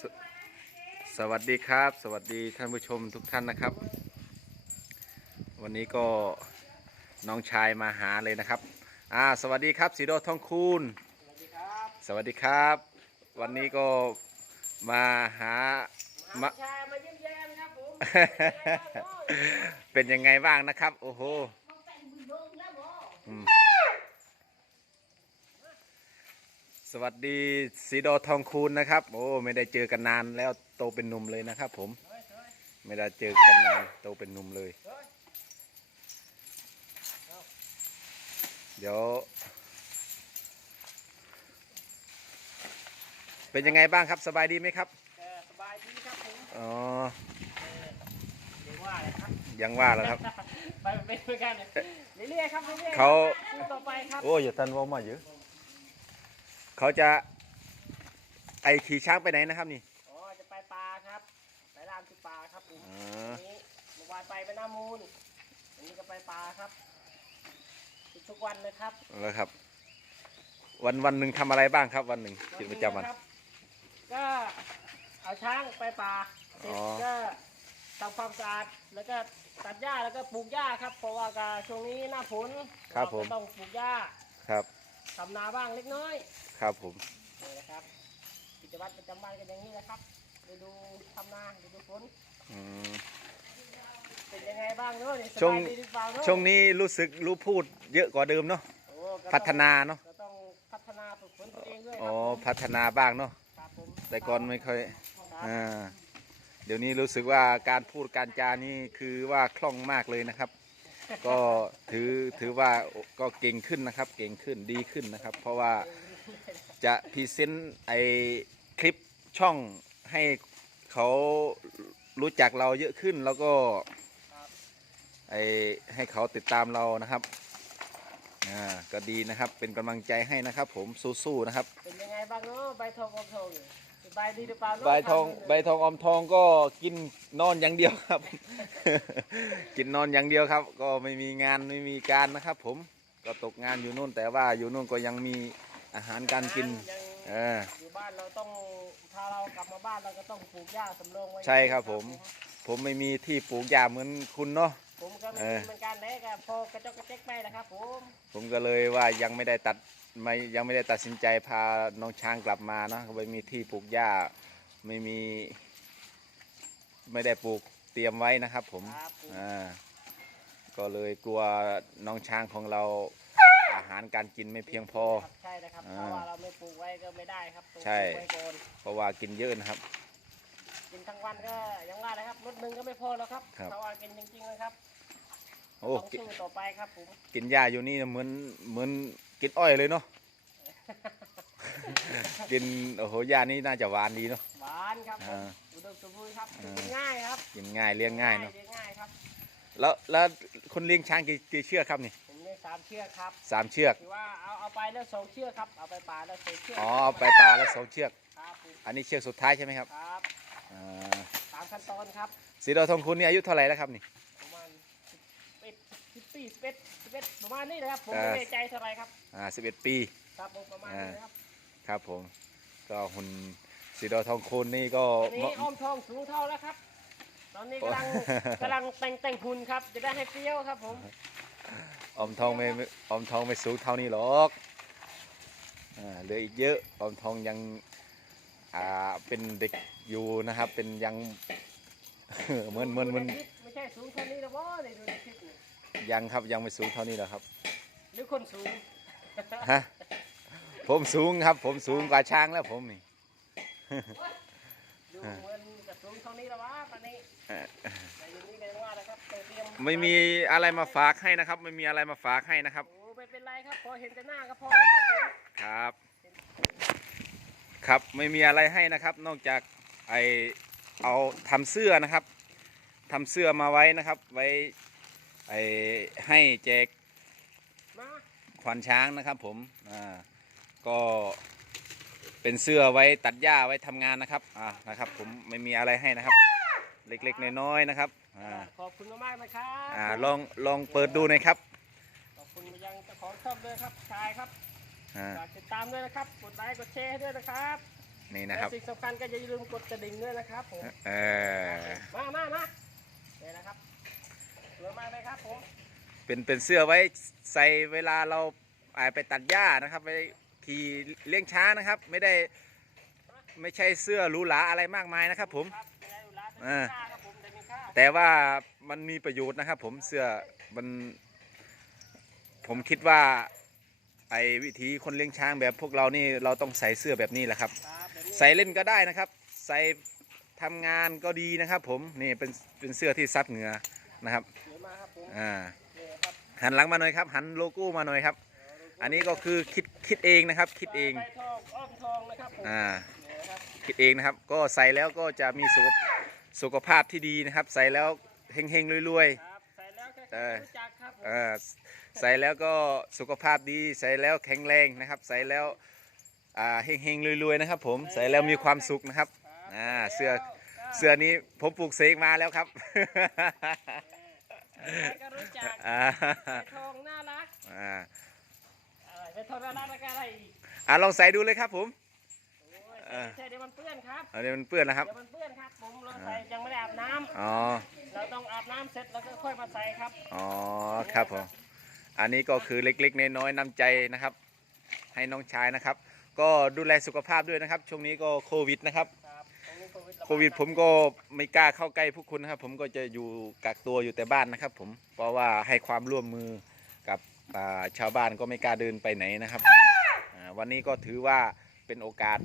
สสวัสดีครับ สวัสดีท่านผู้ชมทุกท่านนะครับ วันนี้ก็น้องชายมาหาเลยนะครับอ่าสวัสดีครับสีโดทองคูณสวัสดีครับสวัสดีครับวันนี้ก็มาหามามา ชายมาเยี่ยมเยียนครับผมเป็นยังไงบ้างนะครับ โอ้โหอืม สวัสดีสีโดทองคูณนะครับโอ้ไม่ได้เจอกันนานแล้วโตเป็นหนุ่มเลยนะครับ ผม ไม่ได้เจอกันนานโตเป็นหนุ่มเลย เดี๋ยว เป็นยังไงบ้างครับสบายดีไหมครับเออสบายดีครับผมอ๋อเออเดี๋ยวว่าเลยครับยังว่าแล้วครับไปเป็นเหมือนกันเรื่อยๆครับเรื่อยๆเขาสู้ต่อไปครับโอ้ยอย่าตันว่ามาเยอะ เขาจะไอขี่ช้างไปไหนนะครับนี่ อ๋อจะไปปลาครับไปรามที่ปลาครับผมอ๋อวันนี้เมื่อวานไปไปน้ำมูลวันนี้ก็ไปปลาครับ ทุกวันเลยครับแล้วครับ วันวันหนึ่งทำอะไรบ้างครับ วันหนึ่งกิจประจำวันครับก็เอาช้างไปป่าเสร็จอ๋อ ก็ทำความสะอาดแล้วก็ตัดหญ้าแล้วก็ปลูกหญ้าครับ เพราะว่าการช่วงนี้หน้าฝนครับผม เาก็ต้องปลูกหญ้า ครับ ทำนาบ้างเล็กน้อยครับผมนี่นะครับกิจวัตรประจำวันก็อย่างนี้แหละครับฤดูทำนาฤดูฝนอืมเป็นยังไงบ้างเนาะนี่สช่วงบายดีหรือเปล่าเนาะช่วงนี้รู้สึกรู้พูดเยอะกว่าเดิมเนาะโอ้ก็ต้องพัฒนาเนาะก็ต้องพัฒนาฝึกฝนตัวเองด้วยคอ๋รัอบผมพัฒนาบ้างเนาะครับผมแต่ก่อนไม่ค่อยครับอ่าเดี๋ยวนี้รู้สึกว่าการพูดการจานี่คือว่าคล่องมากเลยนะครับ ก็ถือถือว่าก็เก่งขึ้นนะครับ เก่งขึ้นดีขึ้นนะครับ เพราะว่าจะพรีเซนต์ไอคลิปช่องให้เขารู้จักเราเยอะขึ้นแล้วก็ไอให้เขาติดตามเรานะครับอ่าก็ดีนะครับเป็นกำลังใจให้นะครับ ผมสู้ๆนะครับ เป็นยังไงบ้างเนาะใบทองอมทอง นี่สบายดีหรือเปล่าเนาะใบทองใบทองอมทองก็กินนอนอย่างเดียวครับ กินนอนอย่างเดียวครับ ก็ไม่มีงานไม่มีการนะครับ ผมก็ตกงานอยู่นู่น แต่ว่าอยู่นู่นก็ยังมีอาหารการกินยังเออ อยู่บ้านเราต้องถ้าเรากลับมาบ้านเราก็ต้องปลูกหญ้าสำรองไว้ใช่ครับผม ผมไม่มีที่ปลูกหญ้าเหมือนคุณเนาะ ผมก็ไม่เอมีอเหมือนกันนะก็พอกระจกกระเจ๊กไปนะครับผม ผมก็เลยว่ายังไม่ได้ตัด ไม่ยังไม่ได้ตัดสินใจพาน้องช้างกลับมาเนาะไม่มีที่ปลูกหญ้าไม่มี ไม่ได้ปลูกเตรียมไว้นะครับ ผมครับผมอ่าก็เลยกลัวน้องช้างของเราอาหารการกินไม่เพียงพอครับใช่นะครับอ่าถ้าว่าเราไม่ปลูกไว้ก็ไม่ได้ครับต้องใช่ปลูกไว้ก่อนเพราะว่ากินเยอะนะครับ กินทั้งวันก็ยังว่านะครับรถหนึ่งก็ไม่พอแล้วครับครับถ้าว่ากินจริงๆนะครับ โอ้ต้องกินสู้ต่อไปครับผมกินหญ้าอยู่นี่เหมือนเหมือนกินอ้อยเลยเนาะ กินโอ้โหหญ้านี่น่าจะหวานดีเนาะ หวานครับผมอ่าอุดมสมบูรณ์ครับอ่า กินง่ายครับกินง่ายเลี้ยงง่ายเนาะเลี้ยงง่ายครับแล้วแล้วคนเลี้ยงช้างกี่กี่เชือกครับนี่ผมเลี้ยงสามเชือกครับสามเชือก คือว่าเอาเอาไปแล้วสองเชือกครับเอาไปป่าแล้วสองเชือกอ๋อเอาไปปลาแล้วสองเชือก ครับผมอันนี้เชือกสุดท้ายใช่ไหมครับครับอ่าตามขั้นตอนครับสีดาวทองคุณนี่อายุเท่าไหร่แล้วครับนี่ ประมาณสิบเอ็ด สิบสี่สิบเอ็ดสิบเอ็ดประมาณนี้นะครับผมอ่าไม่แน่ใจเท่าไหรครับอ่าสิบเอ็ดปีครับผมประมาณนี้นะครับครับผม ก็หุ่นสีดาวทองคุณนี่ก็ตอนนี้อ้อมทองสูงเท่าแล้วครับ ตอนนี้กำลังกำลังแต่งแต่งหุ่นครับจะได้ให้เปรี้ยวครับผมอมทองไม่ไม่อมทองไม่สูงเท่านี้หรอกอ่าเหลืออีกเยอะอมทองยังอ่าเป็นเด็กอยู่นะครับ เป็นยังเหมือนเหมือนเหมือนดูใคลิปไม่ใช่สูงเท่านี้นะวะนี่ดูในคลิปนี่ ยังครับยังไม่สูงเท่านี้หรอกครับ หรือคนสูง ฮะ ผมสูงครับ ผมสูงกว่าช้างแล้วผมนี่ ดูเหมือนจะสูงเท่านี้แล้ววะตอนนี้แต่อย่างนี้เลยว่านะครับต้องเตรียมไม่มีอะไรมาฝากให้นะครับ ไม่มีอะไรมาฝากให้นะครับ โอ้ไม่เป็นไรครับ พอเห็นแต่หน้าก็พอแล้วครับผมครับ ครับไม่มีอะไรให้นะครับ นอกจากไอเอาทำเสื้อนะครับทำเสื้อมาไว้นะครับ ไว้ ไอให้แจกมาขวัญช้างนะครับผมอ่าก็เป็นเสื้อไว้ตัดหญ้าไว้ทำงานนะครับอ่านะครับ ผมไม่มีอะไรให้นะครับ เล็กๆน้อยๆนะครับอ่าขอบคุณมากๆนะครับอ่าลองลองเปิดดูหน่อยครับขอบคุณไปยังเจ้าของช่องด้วยครับชายครับอ่าฝากติดตามด้วยนะครับกดไลค์กดแชร์ให้ด้วยนะครับนี่นะครับและสิ่งสำคัญก็อย่าลืมกดกระดิ่งด้วยนะครับผมเออมามามาเนี่ยนะครับ สวยมากเลยครับผมเป็นเป็นเสื้อไว้ใส่เวลาเราอ่าไปตัดหญ้านะครับไปขี่เลี้ยงช้างนะครับ ไม่ได้ไม่ใช่เสื้อหรูหราอะไรมากมายนะครับ ผมครับยังไงอยู่ร้านอ่ามีค่าครับผมแต่มีค่าแต่ว่ามันมีประโยชน์นะครับ ผมเสื้อมัน ผมคิดว่าไอ้วิธีคนเลี้ยงช้างแบบพวกเรานี่เราต้องใส่เสื้อแบบนี้แหละครับครับแบบนี้ใส่เล่นก็ได้นะครับ ใส่ทำงานก็ดีนะครับ ผมนี่เป็นเป็นเสื้อที่ซับเหงื่อนะครับสวย มากครับผมอ่าเนี่ยครับหันหลังมาหน่อยครับ หันโลโก้มาหน่อยครับ อันนี้ก็คือคิดคิดเองนะครับ คิดเองใบทองอ้อมทองนะครับผมอ่าเนี่ยนะครับคิดเองนะครับ ก็ใส่แล้วก็จะมีสุขสุขภาพที่ดีนะครับ ใส่แล้วเฮงๆรวยครับใส่แล้วแค่เออ รู้จักครับผมๆเอ่อใส่แล้วก็สุขภาพดี ใส่แล้วแข็งแรงนะครับ ใส่แล้วอ่าเฮงๆรวยๆนะครับ ผมใส่แล้วมีความสุขนะครับ ครับอ่าเสื้อ แล้วก็เสื้อนี้ผมปลูกเสกมาแล้วครับ ใครก็รู้จักอ่าใบทองน่ารักอ่าอะไรใบทองน่ารักแล้วก็อะไรอีกอ่าลองใส่ดูเลยครับผม โอ้ยเออ ใช่เดี๋ยวมันเปื้อนครับ อันนี้มันเปื้อนนะครับ เดี๋ยวมันเปื้อนครับผมเราใส่ยังไม่ได้อาบน้ำอ๋อ เราต้องอาบน้ำเสร็จแล้วก็ค่อยมาใส่ครับอ๋อ ครับผม อันนี้ก็คือเล็กๆน้อยๆน้ำใจนะครับ ให้น้องชายนะครับ ก็ดูแลสุขภาพด้วยนะครับ ช่วงนี้ก็โควิดนะครับ วิด ผมก็ไม่กล้าเข้าใกล้พวกคุณนะครับ ผมก็จะอยู่กักตัวอยู่แต่บ้านนะครับ ผมเพราะว่าให้ความร่วมมือกับอ่าชาวบ้านก็ไม่กล้าเดินไปไหนนะครับอ่าวันนี้ก็ถือว่าเป็นโอกาส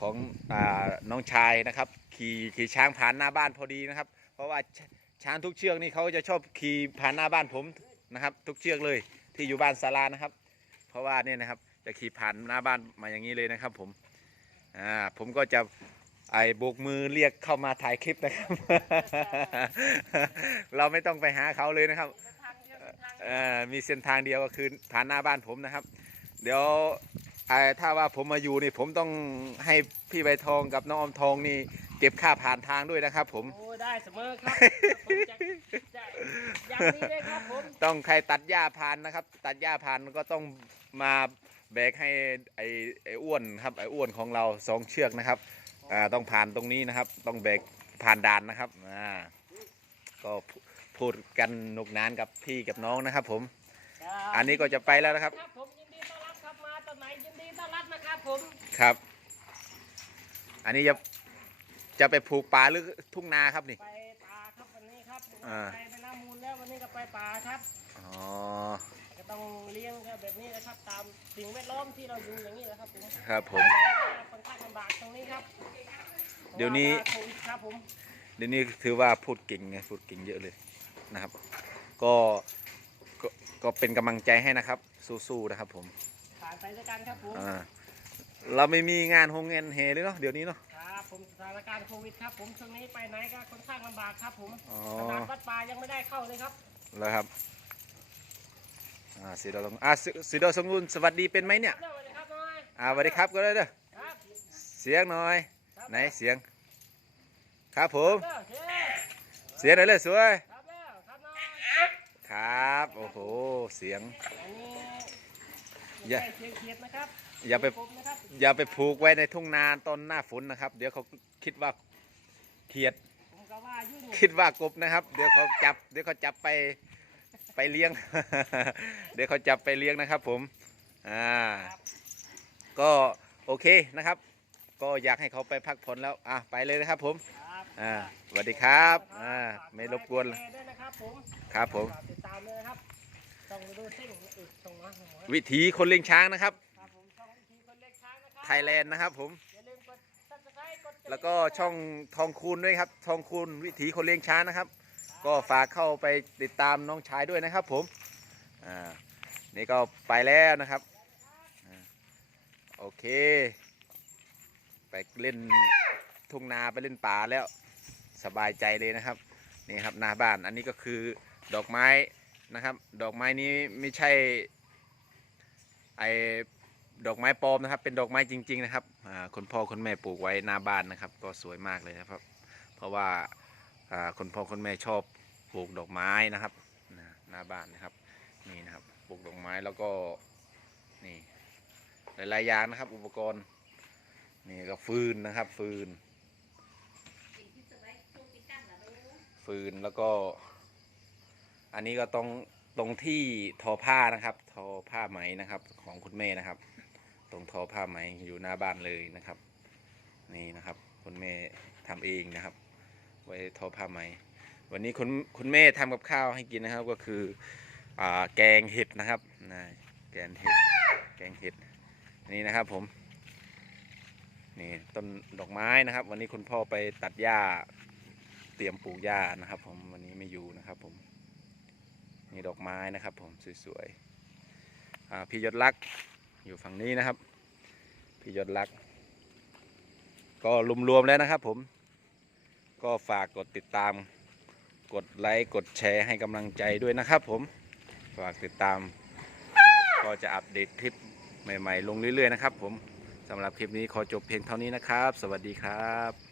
ของอาน้องชายนะครับ ขี่ขี่ช้างผ่านหน้าบ้านพอดีนะครับ เพราะว่าชช้างทุกเชือกนี่เขาจะชอบขี่ผ่านหน้าบ้านผมนะครับ ทุกเชือกเลยที่อยู่บ้านศาลานะครับ เพราะว่าเนี่ยนะครับจะขี่ผ่านหน้าบ้านมาอย่างนี้เลยนะครับ ผมอ่าผมก็จะ ไอ้โบกมือเรียกเข้ามาถ่ายคลิปนะครับ เราไม่ต้องไปหาเขาเลยนะครับเส้นทางเดียวเส้นทางเอ่อมีเส้นทางเดียวก็คือผ่านหน้าบ้านผมนะครับ เดี๋ยวไอ้ถ้าว่าผมมาอยู่นี่ผมต้องให้พี่ใบทองกับน้องอมทองนี่เก็บค่าผ่านทางด้วยนะครับ ผม โอ้ได้เสมอครับผมจะจะอย่างนี้เลยครับผมต้องใครตัดหญ้าผ่านนะครับ ตัดหญ้าผ่านก็ต้องมาแบกให้ไอ้ไอ้อ้วนครับไอ้อ้วนของเราสองเชือกนะครับ อ่าต้องผ่านตรงนี้นะครับ ต้องแบกผ่านด่านนะครับอ่าก็พูพูดกันหนุกหนานกับพี่กับน้องนะครับผม อันนี้ก็จะไปแล้วนะครับ ครับผมยินดีต้อนรับครับมาตอนไหนยินดีต้อนรับนะครับผม ครับ อันนี้จะจะไปผูกป่าหรือทุ่งนาครับนี่ ไปป่าครับวันนี้ครับ อ่า ไปไปน้ำมูลแล้ววันนี้ก็ไปป่าครับ อ๋อก็ ต้องเลี้ยงครับแบบนี้นะครับ ตามสิ่งแวดล้อมที่เราอยู่อย่างนี้แหละครับผมครับผมค่อนข้างลำบากตรงนี้ครับเดี๋ยวนี้พราะาโควิดครับผมเดี๋ยวนี้ถือว่าพูดเก่งไงพูดเก่งเยอะเลยนะครับ ก็ก็ก็เป็นกำลังใจให้นะครับ สู้ๆนะครับ ผมผ่านไปด้วยกันครับผมอ่าเราไม่มีงานโฮงงานเฮเลยเนาะเดี๋ยวนี้เนาะครับผมสถานการณ์โควิดครับผมช่วงนี้ไปไหนก็ค่อนข้างลำบากครับผมอ๋อขนาดวัดป่ายังไม่ได้เข้าเลยครับแล้วครับ อ่าสีดอลงอ่าสีสีดอสงุนสวัสดีเป็นไหมเนี่ยครับสวัสดีครับน้อยอ่าสวัสดีครับก็ได้เด้อครับเสียงหน่อยครับไหนเสียง ครับผมเด้อเด้อเสียงหน่อยเลยสวยครับแล้วครับน้อยครับโอ้โหเสียงอันนี้อย่าใกล้เคียงเขียดนะครับอย่าไปครบนะครับอย่าไปผูกไว้ในทุ่งนาตอนหน้าฝนนะครับ เดี๋ยวเขาคิดว่าเขียดผมก็ว่ายุ่งคิดว่ากบนะครับ เดี๋ยวเขาจับ เดี๋ยวเขาจับไป ไปเลี้ยง เดี๋ยวเขาจับไปเลี้ยงนะครับผมอ่าก็โอเคนะครับ ก็อยากให้เขาไปพักผ่อนแล้วอะไปเลยนะครับผมครับอ่าสวัสดีครับอ่าฝากไม่รบกวนไลค์ด้วยนะครับผมครับผมฝากติดตามด้วยนะครับต้องไปดูเส้นอึดตรงนั้นหัววิถีคนเลี้ยงช้างนะครับครับผมช่องวิธีคนเล็กช้างนะครับไทยแลนด์นะครับผมอย่าลืมกด subscribe กดระดิ่งแล้วก็ช่องทองคูณด้วยครับ ทองคูณวิถีคนเลี้ยงช้างนะครับ ก็ฝากเข้าไปติดตามน้องชายด้วยนะครับผมอ่านี่ก็ไปแล้วนะครับโอเค ไปเล่นทุ่งนาไปเล่นป่าแล้วสบายใจเลยนะครับนี่ครับหน้าบ้านอันนี้ก็คือดอกไม้นะครับ ดอกไม้นี้ไม่ใช่ไอดอกไม้ปลอมนะครับ เป็นดอกไม้จริง ๆ นะครับอ่าคุณพ่อคุณแม่ปลูกไว้หน้าบ้านนะครับ ก็สวยมากเลยนะครับ เพราะว่า คุณพ่อคุณแม่ชอบปลูกดอกไม้นะครับหน้าบ้านนะครับนี่นะครับปลูกดอกไม้แล้วก็นี่หลายๆอย่างนะครับ อุปกรณ์นี่ก็ฟืนนะครับ ฟืน ฟืนแล้วก็ อันนี้ก็ตรงตรงที่ทอผ้านะครับทอผ้าไหมนะครับ ของคุณแม่นะครับ ตรงทอผ้าไหมอยู่หน้าบ้านเลยนะครับ นี่นะครับ คุณแม่ทำเองนะครับ ไว้ทอผ้าไหม วันนี้คุณคุณแม่ทำกับข้าวให้กินนะครับก็คืออ่าแกงเห็ดนะครับนะแกงเห็ดแกงเห็ดนี่นะครับผมนี่ต้นดอกไม้นะครับ วันนี้คุณพ่อไปตัดหญ้าเตรียมปลูกหญ้านะครับ ผมวันนี้ไม่อยู่นะครับ ผมนี่ดอกไม้นะครับ ผมสวยๆพี่ยศรักษ์อยู่ฝั่งนี้นะครับ พี่ยศรักษ์ก็รวมๆแล้วนะครับ ผม ก็ฝากกดติดตาม กดไลค์กดแชร์ให้กำลังใจด้วยนะครับผม ฝากติดตาม ก็จะอัปเดตคลิปใหม่ ๆ ลงเรื่อย ๆ นะครับผมสำหรับคลิปนี้ขอจบเพียงเท่านี้นะครับ สวัสดีครับ